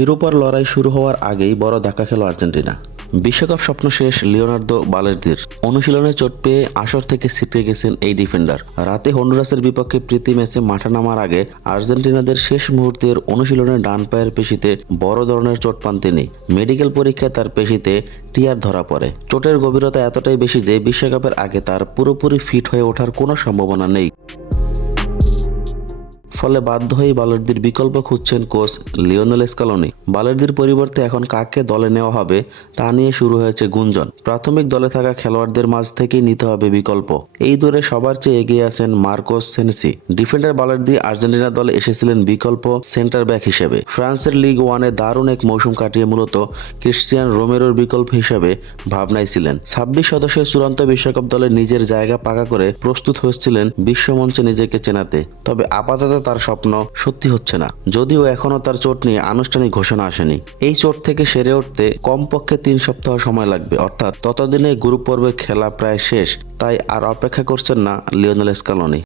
শিরোপার লড়াই শুরু হওয়ার আগেই বড় ধাক্কা খেল আর্জেন্টিনা। বিশ্বকাপ স্বপ্ন শেষ লিওনার্দো বালের্দির। অনুশীলনে চোট পেয়ে আসর থেকে ছিটকে গেছেন এই ডিফেন্ডার। রাতে হন্ডুরাসের বিপক্ষে প্রীতি ম্যাচে মাঠে নামার আগে আর্জেন্টিনাদের শেষ মুহূর্তের অনুশীলনে ডান পায়ের পেশিতে বড় ধরনের চোট পান তিনি। মেডিকেল পরীক্ষায় তার পেশিতে টিয়ার ধরা পড়ে। চোটের গভীরতা এতটাই বেশি যে বিশ্বকাপের আগে তার পুরোপুরি ফিট হয়ে ওঠার কোনো সম্ভাবনা নেই। ফলে বাধ্য হয়েই বালের্দির বিকল্প খুঁজছেন কোচ লিওনেল স্কালোনি। বালের্দির পরিবর্তে এখন কাকে দলে নেওয়া হবে তা নিয়ে শুরু হয়েছে গুঞ্জন। প্রাথমিক দলে থাকা খেলোয়াড়দের মাঝ থেকেই নিতে হবে বিকল্প। এই দৌড়ে সবার চেয়ে এগিয়ে আছেন মার্কোস সেনেসি। ডিফেন্ডার বালের্দি আর্জেন্টিনা দলে এসেছিলেন বিকল্প সেন্টার ব্যাক হিসেবে। ফ্রান্সের লিগ ওয়ানে দারুণ এক মৌসুম কাটিয়ে মূলত ক্রিস্টিয়ান রোমেরোর বিকল্প হিসেবে ভাবনায় ছিলেন। 26 সদস্যের চূড়ান্ত বিশ্বকাপ দলে নিজের জায়গা পাকা করে প্রস্তুত হয়েছিলেন বিশ্বমঞ্চে নিজেকে চেনাতে। তবে আপাতত তার স্বপ্ন সত্যি হচ্ছে না, যদিও এখনো তার চোট নিয়ে আনুষ্ঠানিক ঘোষণা আসেনি। এই চোট থেকে সেরে উঠতে কমপক্ষে 3 সপ্তাহ সময় লাগবে, অর্থাৎ ততদিনে গ্রুপ পর্বে খেলা প্রায় শেষ। তাই আর অপেক্ষা করছেন না লিওনেল স্কালোনি।